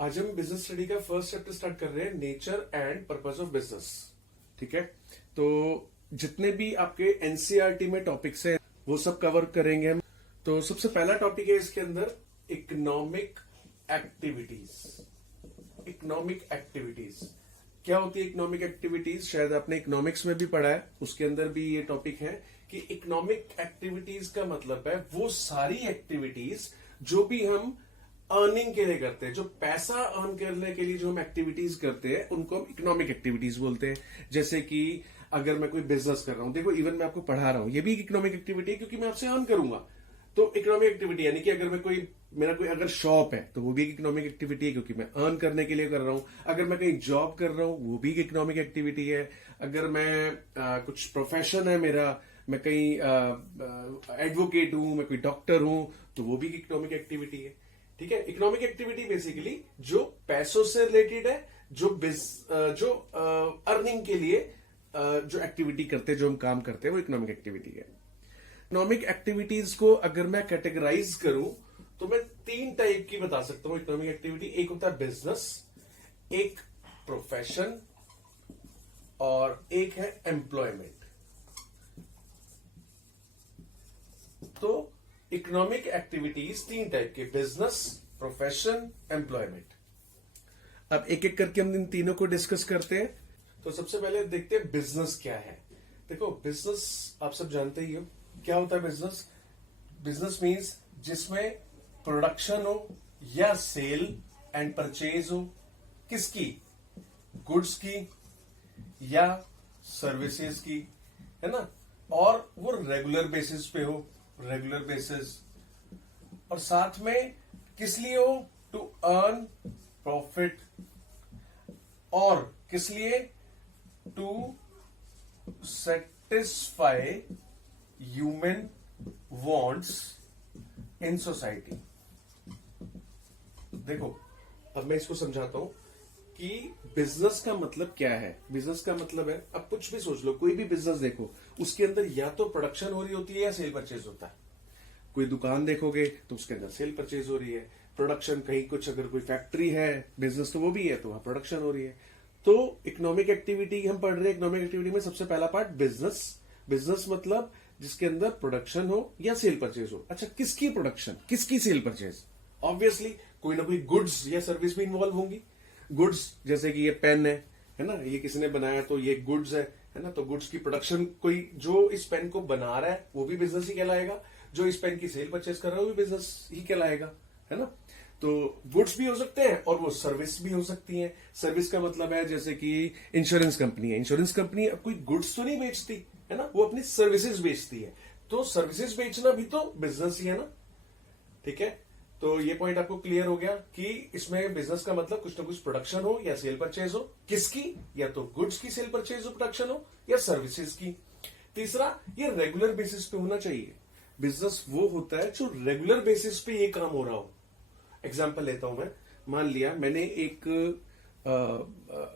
आज हम business study का फर्स्ट चैप्टर स्टार्ट कर रहे हैं, nature and purpose of business. ठीक है, तो जितने भी आपके एनसीईआरटी में टॉपिक्स हैं वो सब कवर करेंगे हम। तो सबसे पहला टॉपिक है इसके अंदर इकोनॉमिक एक्टिविटीज। इकोनॉमिक एक्टिविटीज क्या होती है? इकोनॉमिक एक्टिविटीज शायद आपने इकोनॉमिक्स में भी पढ़ा है, उसके अंदर भी ये टॉपिक है कि इकोनॉमिक एक्टिविटीज का मतलब है वो सारी एक्टिविटीज जो भी हम अर्निंग के लिए करते हैं, जो पैसा अर्न करने के लिए जो हम एक्टिविटीज करते हैं उनको हम इकोनॉमिक एक्टिविटीज बोलते हैं। जैसे कि अगर मैं कोई बिजनेस कर रहा हूं, देखो इवन मैं आपको पढ़ा रहा हूं, ये भी एक इकोनॉमिक एक्टिविटी है क्योंकि मैं आपसे अर्न करूंगा। तो इकोनॉमिक एक्टिविटी यानी कि अगर मैं मेरा कोई अगर शॉप है तो वो भी एक इकोनॉमिक एक्टिविटी है क्योंकि मैं अर्न करने के लिए कर रहा हूं। अगर मैं कहीं जॉब कर रहा हूं वो भी एक इकोनॉमिक एक्टिविटी है। अगर मैं कुछ प्रोफेशन है मेरा, मैं कहीं एडवोकेट हूं, मैं कोई डॉक्टर हूं, तो वो भी एक इकोनॉमिक एक्टिविटी है। ठीक है, इकोनॉमिक एक्टिविटी बेसिकली जो पैसों से रिलेटेड है, जो अर्निंग के लिए जो एक्टिविटी करते हैं, जो हम काम करते हैं, वो इकोनॉमिक एक्टिविटी है। इकोनॉमिक एक्टिविटीज को अगर मैं कैटेगराइज करूं तो मैं 3 टाइप की बता सकता हूं इकोनॉमिक एक्टिविटी। एक होता है बिजनेस, एक प्रोफेशन और एक है एम्प्लॉयमेंट। तो इकोनॉमिक एक्टिविटीज 3 टाइप के, बिजनेस, प्रोफेशन, एम्प्लॉयमेंट। अब एक एक करके हम इन तीनों को डिस्कस करते हैं। तो सबसे पहले देखते हैं बिजनेस क्या है। देखो बिजनेस आप सब जानते ही हो क्या होता है बिजनेस। बिजनेस मीन्स जिसमें प्रोडक्शन हो या सेल एंड परचेज हो, किसकी? गुड्स की या सर्विसेज की, है ना। और वो रेगुलर बेसिस पे हो, रेगुलर बेसिस, और साथ में किस लिए हो? टू अर्न प्रॉफिट, और किस लिए? To satisfy human wants in society. देखो अब मैं इसको समझाता हूं कि बिजनेस का मतलब क्या है। बिजनेस का मतलब है, अब कुछ भी सोच लो, कोई भी बिजनेस देखो, उसके अंदर या तो प्रोडक्शन हो रही होती है या सेल परचेज होता है। कोई दुकान देखोगे तो उसके अंदर सेल परचेज हो रही है, प्रोडक्शन कहीं कुछ, अगर कोई फैक्ट्री है बिजनेस तो वो भी है, तो वहां प्रोडक्शन हो रही है। तो इकोनॉमिक एक्टिविटी हम पढ़ रहे हैं। इकोनॉमिक एक्टिविटी में सबसे पहला पार्ट बिजनेस। बिजनेस मतलब जिसके अंदर प्रोडक्शन हो या सेल परचेज हो। अच्छा, किसकी प्रोडक्शन, किसकी सेल परचेज? ऑब्वियसली कोई ना कोई गुड्स या सर्विस भी इन्वॉल्व होंगी। गुड्स जैसे कि ये पेन है ना, ये किसी ने बनाया तो ये गुड्स है ना। तो गुड्स की प्रोडक्शन, कोई जो इस पेन को बना रहा है वो भी बिजनेस ही कहलाएगा, जो इस पेन की सेल परचेज कर रहा है वो भी बिजनेस ही कहलाएगा, है ना। तो गुड्स भी हो सकते हैं और वो सर्विस भी हो सकती है। सर्विस का मतलब है जैसे कि इंश्योरेंस कंपनी है, इंश्योरेंस कंपनी अब कोई गुड्स तो नहीं बेचती है ना, वो अपनी सर्विसेज बेचती है। तो सर्विसेज बेचना भी तो बिजनेस ही है ना। ठीक है, तो ये पॉइंट आपको क्लियर हो गया कि इसमें बिजनेस का मतलब कुछ ना कुछ प्रोडक्शन हो या सेल परचेज हो। किसकी? या तो गुड्स की सेल परचेज हो, प्रोडक्शन हो, या सर्विसेज की। तीसरा, ये रेगुलर बेसिस पे होना चाहिए। बिजनेस वो होता है जो रेगुलर बेसिस पे ये काम हो रहा हो। एग्जाम्पल लेता हूं मैं, मान लिया मैंने एक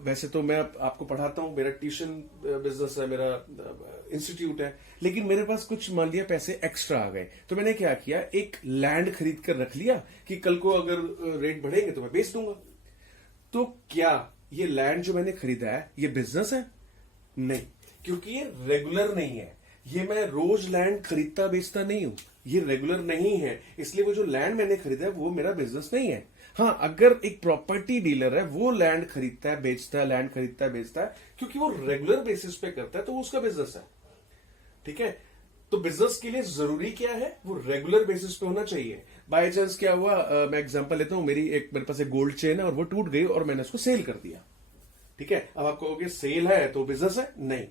वैसे तो मैं आपको पढ़ाता हूं, मेरा ट्यूशन बिजनेस है, मेरा इंस्टीट्यूट है, लेकिन मेरे पास कुछ मान लिया पैसे एक्स्ट्रा आ गए, तो मैंने क्या किया, एक लैंड खरीद कर रख लिया कि कल को अगर रेट बढ़ेंगे तो मैं बेच दूंगा। तो क्या ये लैंड जो मैंने खरीदा है ये बिजनेस है? नहीं, क्योंकि ये रेगुलर नहीं है। ये मैं रोज लैंड खरीदता बेचता नहीं हूं, ये रेगुलर नहीं है, इसलिए वो जो लैंड मैंने खरीदा है वो मेरा बिजनेस नहीं है। हाँ, अगर एक प्रॉपर्टी डीलर है वो लैंड खरीदता है बेचता है, लैंड खरीदता है बेचता है, क्योंकि वो रेगुलर बेसिस पे करता है, तो वो उसका बिजनेस है। ठीक है, तो बिजनेस के लिए जरूरी क्या है? वो रेगुलर बेसिस पे होना चाहिए। बाय चांस क्या हुआ, मैं एग्जांपल लेता हूं, मेरे पास एक गोल्ड चेन है और वो टूट गई और मैंने उसको सेल कर दिया। ठीक है, अब आप कहोगे सेल है तो बिजनेस है? नहीं,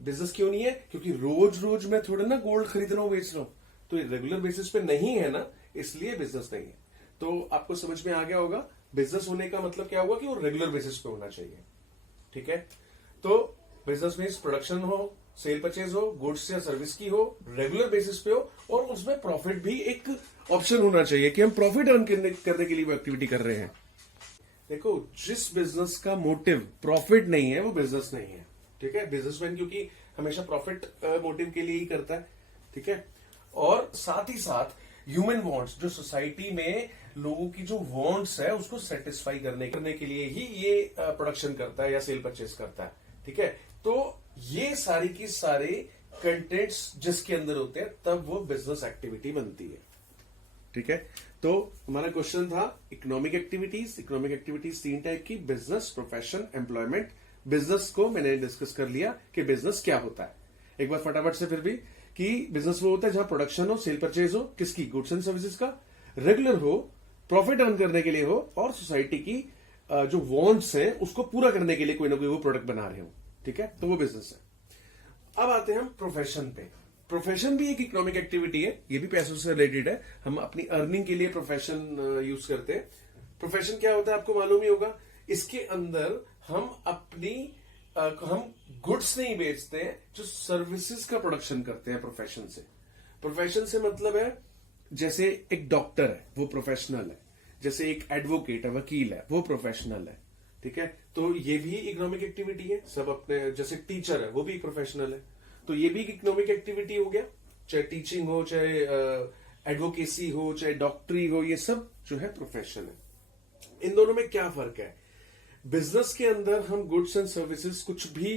बिजनेस क्यों नहीं है? क्योंकि रोज रोज मैं थोड़ा ना गोल्ड खरीद रहा हूं, बेच रहा हूं, तो ये रेगुलर बेसिस पे नहीं है ना, इसलिए बिजनेस नहीं है। तो आपको समझ में आ गया होगा बिजनेस होने का मतलब क्या हुआ कि वो रेगुलर बेसिस पे होना चाहिए। ठीक है, तो बिजनेस मीन्स प्रोडक्शन हो, सेल परचेज हो, गुड्स या सर्विस की हो, रेगुलर बेसिस पे हो, और उसमें प्रॉफिट भी एक ऑप्शन होना चाहिए कि हम प्रॉफिट अर्न करने के लिए वो एक्टिविटी कर रहे हैं। देखो, जिस बिजनेस का मोटिव प्रॉफिट नहीं है वो बिजनेस नहीं है। ठीक है, बिजनेसमैन क्योंकि हमेशा प्रॉफिट मोटिव के लिए ही करता है। ठीक है, और साथ ही साथ ह्यूमन वांट्स, जो सोसाइटी में लोगों की जो वांट्स है उसको सेटिस्फाई करने के लिए ही ये प्रोडक्शन करता है या सेल परचेज करता है। ठीक है, तो ये सारी की सारे कंटेंट्स जिसके अंदर होते हैं तब वो बिजनेस एक्टिविटी बनती है। ठीक है, तो हमारा क्वेश्चन था economic activities. Economic activities 3 type की, बिजनेस, प्रोफेशन, एम्प्लॉयमेंट। बिजनेस को मैंने डिस्कस कर लिया कि बिजनेस क्या होता है। एक बार फटाफट से फिर भी कि बिजनेस वो होता है जहां प्रोडक्शन हो, सेल परचेज हो, किसकी, गुड्स एंड सर्विसेज का, रेगुलर हो, प्रॉफिट अर्न करने के लिए हो, और सोसाइटी की जो वांट्स हैं उसको पूरा करने के लिए कोई ना कोई वो प्रोडक्ट बना रहे हो। ठीक है, तो वो बिजनेस है। अब आते हैं हम प्रोफेशन पे। प्रोफेशन भी एक इकोनॉमिक एक्टिविटी है, ये भी पैसों से रिलेटेड है। हम अपनी अर्निंग के लिए प्रोफेशन यूज करते हैं। प्रोफेशन क्या होता है आपको मालूम ही होगा। इसके अंदर हम गुड्स नहीं बेचते हैं, जो सर्विसेज का प्रोडक्शन करते हैं प्रोफेशन से। प्रोफेशन से मतलब है जैसे एक डॉक्टर है वो प्रोफेशनल है, जैसे एक एडवोकेट है, वकील है, वो प्रोफेशनल है। ठीक है, तो ये भी इकोनॉमिक एक्टिविटी है। सब अपने, जैसे टीचर है वो भी प्रोफेशनल है, तो ये भी इकोनॉमिक एक्टिविटी हो गया। चाहे टीचिंग हो, चाहे एडवोकेसी हो, चाहे डॉक्टरी हो, ये सब जो है प्रोफेशन है। इन दोनों में क्या फर्क है? बिजनेस के अंदर हम गुड्स एंड सर्विसेज कुछ भी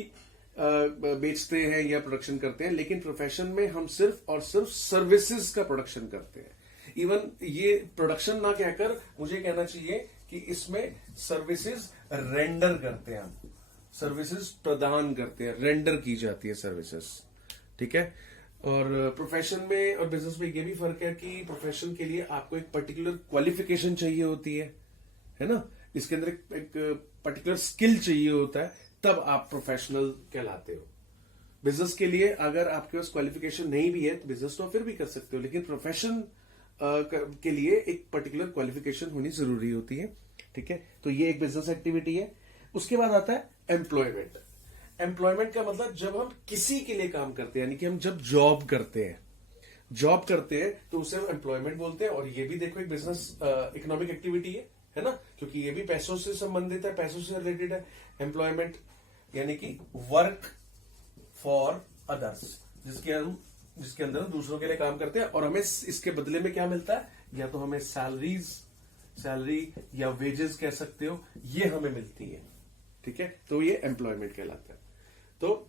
बेचते हैं या प्रोडक्शन करते हैं, लेकिन प्रोफेशन में हम सिर्फ और सिर्फ सर्विसेज का प्रोडक्शन करते हैं। इवन ये प्रोडक्शन ना कहकर मुझे कहना चाहिए कि इसमें सर्विसेज रेंडर करते हैं, हम सर्विसेज प्रदान करते हैं, रेंडर की जाती है सर्विसेज। ठीक है, और प्रोफेशन में और बिजनेस में ये भी फर्क है कि प्रोफेशन के लिए आपको एक पर्टिकुलर क्वालिफिकेशन चाहिए होती है ना, इसके अंदर एक पर्टिकुलर स्किल चाहिए होता है, तब आप प्रोफेशनल कहलाते हो। बिजनेस के लिए अगर आपके पास क्वालिफिकेशन नहीं भी है तो बिजनेस तो फिर भी कर सकते हो, लेकिन प्रोफेशन के लिए एक पर्टिकुलर क्वालिफिकेशन होनी जरूरी होती है। ठीक है, तो ये एक बिजनेस एक्टिविटी है। उसके बाद आता है एम्प्लॉयमेंट। एम्प्लॉयमेंट का मतलब जब हम किसी के लिए काम करते हैं, यानी कि हम जब जॉब करते हैं तो उसे हम एम्प्लॉयमेंट बोलते हैं। और ये भी देखो एक बिजनेस इकोनॉमिक एक्टिविटी है ना, क्योंकि ये भी पैसों से संबंधित है, पैसों से रिलेटेड है। एम्प्लॉयमेंट यानी कि वर्क फॉर अदर्स, जिसके अंदर हम दूसरों के लिए काम करते हैं और हमें इसके बदले में क्या मिलता है, या तो हमें सैलरी या वेजेस कह सकते हो, ये हमें मिलती है। ठीक है, तो ये एम्प्लॉयमेंट कहलाता है। तो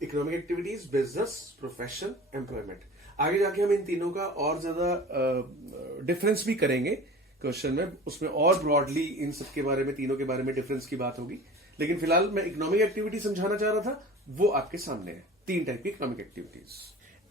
economic activities, business, profession, employment. आगे जाके हम इन तीनों का और ज्यादा डिफरेंस भी करेंगे क्वेश्चन में, उसमें और ब्रॉडली इन सब के बारे में, तीनों के बारे में डिफरेंस की बात होगी। लेकिन फिलहाल मैं इकोनॉमिक एक्टिविटी समझाना चाह रहा था, वो आपके सामने है। 3 टाइप की इकोनॉमिक एक्टिविटीज।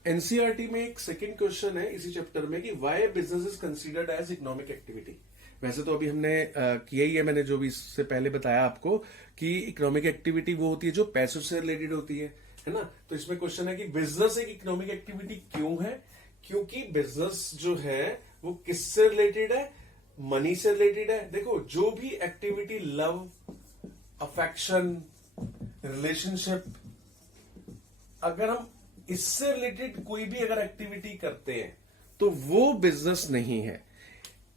एनसीईआरटी में एक सेकंड क्वेश्चन है इसी चैप्टर में कि why business is considered as economic activity. वैसे तो अभी हमने किया ही है, मैंने जो भी इससे पहले बताया आपको कि इकोनॉमिक एक्टिविटी वो होती है जो पैसों से रिलेटेड होती है ना। तो इसमें क्वेश्चन है कि बिजनेस एक इकोनॉमिक एक्टिविटी क्यों है? क्योंकि बिजनेस जो है वो किससे रिलेटेड है? मनी से रिलेटेड है। देखो, जो भी एक्टिविटी लव, अफेक्शन, रिलेशनशिप, अगर हम इससे रिलेटेड कोई भी अगर एक्टिविटी करते हैं तो वो बिजनेस नहीं है।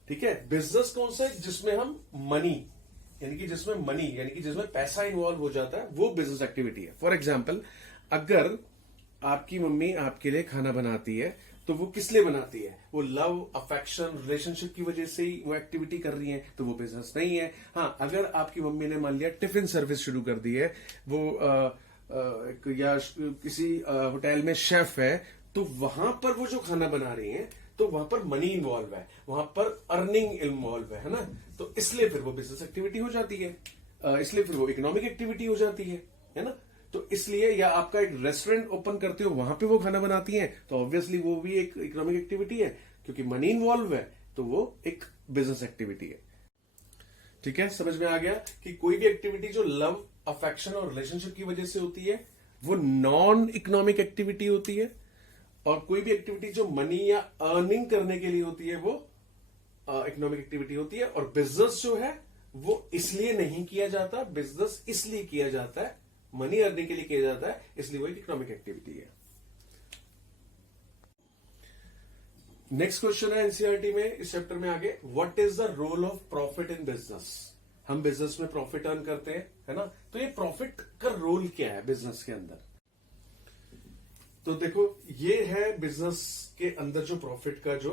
ठीक है, बिजनेस कौन सा है? जिसमें हम मनी यानी कि जिसमें पैसा इन्वॉल्व हो जाता है, वो बिजनेस एक्टिविटी है। फॉर एग्जाम्पल, अगर आपकी मम्मी आपके लिए खाना बनाती है तो वो किस लिए बनाती है? वो लव, अफेक्शन, रिलेशनशिप की वजह से ही वो एक्टिविटी कर रही है, तो वो बिजनेस नहीं है। हाँ, अगर आपकी मम्मी ने मान लिया टिफिन सर्विस शुरू कर दी है, वो या किसी होटल में शेफ है, तो वहां पर वो जो खाना बना रही है तो वहां पर मनी इन्वॉल्व है, वहां पर अर्निंग इन्वॉल्व है ना, तो इसलिए फिर वो बिजनेस एक्टिविटी हो जाती है, इसलिए फिर वो इकोनॉमिक एक्टिविटी हो जाती है ना। तो इसलिए, या आपका एक रेस्टोरेंट ओपन करते हो, वहां पे वो खाना बनाती हैं, तो ऑब्वियसली वो भी एक इकोनॉमिक एक्टिविटी है, क्योंकि मनी इन्वॉल्व है, तो वो एक बिजनेस एक्टिविटी है। ठीक है, समझ में आ गया कि कोई भी एक्टिविटी जो लव, अफेक्शन और रिलेशनशिप की वजह से होती है वो नॉन इकोनॉमिक एक्टिविटी होती है, और कोई भी एक्टिविटी जो मनी या अर्निंग करने के लिए होती है वो इकोनॉमिक एक्टिविटी होती है। और बिजनेस जो है वो इसलिए नहीं किया जाता, बिजनेस इसलिए किया जाता है, मनी अर्निंग के लिए किया जाता है, इसलिए वो एक इकोनॉमिक एक्टिविटी है। नेक्स्ट क्वेश्चन है एनसीईआरटी में इस चैप्टर में आगे, what is the role of profit in business. हम बिजनेस में प्रॉफिट अर्न करते हैं, है ना, तो ये प्रॉफिट का रोल क्या है बिजनेस के अंदर? तो देखो, ये है बिजनेस के अंदर जो प्रॉफिट का जो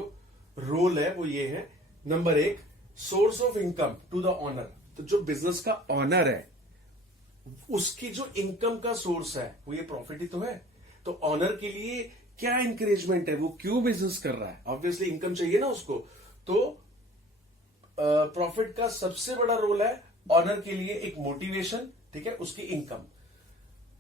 रोल है वो ये है नंबर एक, source of income to the owner. तो जो बिजनेस का ऑनर है उसकी जो इनकम का सोर्स है वो ये प्रॉफिट ही तो है। तो ऑनर के लिए क्या इंकरेजमेंट है, वो क्यों बिजनेस कर रहा है, ऑब्वियसली इनकम चाहिए ना उसको। तो प्रॉफिट का सबसे बड़ा रोल है ऑनर के लिए एक मोटिवेशन, ठीक है, उसकी इनकम।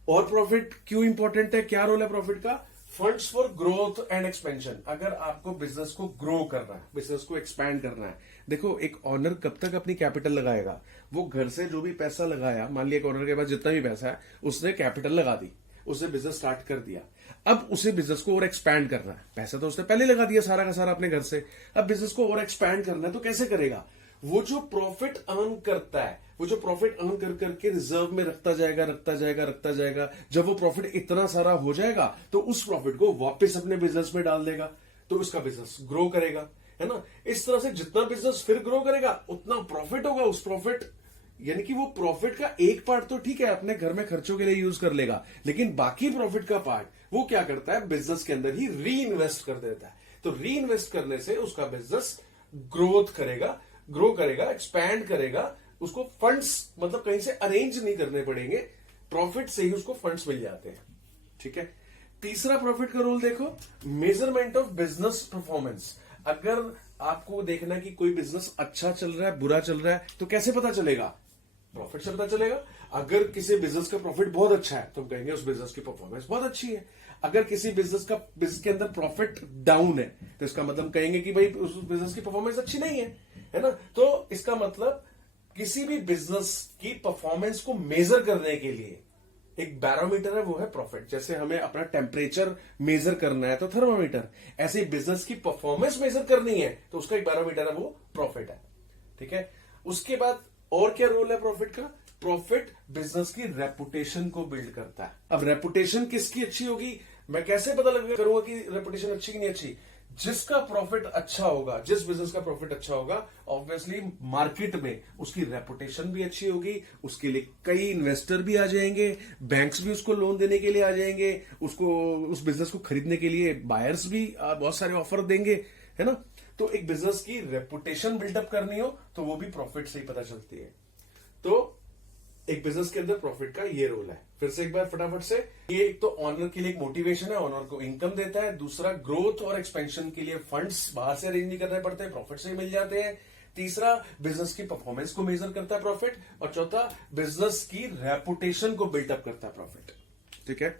और प्रॉफिट क्यों इंपॉर्टेंट है, क्या रोल है प्रॉफिट का, funds for growth and expansion. अगर आपको बिजनेस को ग्रो करना है, बिजनेस को एक्सपैंड करना है, देखो एक ऑनर कब तक अपनी कैपिटल लगाएगा, वो घर से जो भी पैसा लगाया, मान लिया एक ऑनर के पास जितना भी पैसा है उसने कैपिटल लगा दी, उसने बिजनेस स्टार्ट कर दिया। अब उसे बिजनेस को और एक्सपैंड करना है, पैसा तो उसने पहले लगा दिया सारा का सारा अपने घर से, अब बिजनेस को और एक्सपैंड करना है तो कैसे करेगा, वो जो प्रॉफिट अर्न करता है, वो जो प्रॉफिट अर्न कर करके रिजर्व में रखता जाएगा रखता जाएगा रखता जाएगा, जब वो प्रॉफिट इतना सारा हो जाएगा तो उस प्रॉफिट को वापस अपने बिजनेस में डाल देगा, तो उसका बिजनेस ग्रो करेगा, है ना। इस तरह से जितना बिजनेस फिर ग्रो करेगा उतना प्रॉफिट होगा। उस प्रॉफिट यानी कि वो प्रॉफिट का एक पार्ट तो ठीक है अपने घर में खर्चों के लिए यूज कर लेगा, लेकिन बाकी प्रॉफिट का पार्ट वो क्या करता है, बिजनेस के अंदर ही री इन्वेस्ट कर देता है। तो री इन्वेस्ट करने से उसका बिजनेस ग्रोथ करेगा, ग्रो करेगा, एक्सपैंड करेगा, उसको फंड्स मतलब कहीं से अरेंज नहीं करने पड़ेंगे, प्रॉफिट से ही उसको फंड्स मिल जाते हैं, ठीक है। तीसरा प्रॉफिट का रोल देखो, मेजरमेंट ऑफ बिजनेस परफॉर्मेंस। अगर आपको देखना कि कोई बिजनेस अच्छा चल रहा है बुरा चल रहा है तो कैसे पता चलेगा, प्रॉफिट से पता चलेगा। अगर किसी बिजनेस का प्रॉफिट बहुत अच्छा है तो हम कहेंगे उस बिजनेस की परफॉर्मेंस बहुत अच्छी है। अगर किसी बिजनेस के अंदर प्रॉफिट डाउन है तो इसका मतलब कहेंगे कि भाई उस बिजनेस की परफॉर्मेंस अच्छी नहीं है ना। तो इसका मतलब किसी भी बिजनेस की परफॉर्मेंस को मेजर करने के लिए एक बैरोमीटर है, वो है प्रॉफिट। जैसे हमें अपना टेम्परेचर मेजर करना है तो थर्मामीटर, ऐसे ही बिजनेस की परफॉर्मेंस मेजर करनी है तो उसका एक बैरोमीटर है, वो प्रॉफिट है, ठीक है। उसके बाद और क्या रोल है प्रॉफिट का, प्रॉफिट बिजनेस की रेपुटेशन को बिल्ड करता है। अब रेपुटेशन किसकी अच्छी होगी, मैं कैसे पता करूंगा कि रेपुटेशन अच्छी कि नहीं अच्छी, जिसका प्रॉफिट अच्छा होगा, जिस बिजनेस का प्रॉफिट अच्छा होगा, ऑब्वियसली मार्केट में उसकी रेपुटेशन भी अच्छी होगी, उसके लिए कई इन्वेस्टर भी आ जाएंगे, बैंक्स भी उसको लोन देने के लिए आ जाएंगे, उसको उस बिजनेस को खरीदने के लिए बायर्स भी बहुत सारे ऑफर देंगे, है ना। तो एक बिजनेस की रेपुटेशन बिल्डअप करनी हो तो वो भी प्रॉफिट से ही पता चलती है। तो एक बिजनेस के अंदर प्रॉफिट का ये रोल है। फिर से एक बार फटाफट से, ये एक तो ऑनर के लिए एक मोटिवेशन है, ऑनर को इनकम देता है। दूसरा, ग्रोथ और एक्सपेंशन के लिए फंड्स बाहर से अरेंज नहीं करने पड़ते, प्रॉफिट से ही मिल जाते हैं। तीसरा, बिजनेस की परफॉर्मेंस को मेजर करता है प्रॉफिट। और चौथा, बिजनेस की रेपुटेशन को बिल्डअप करता है प्रॉफिट, ठीक है।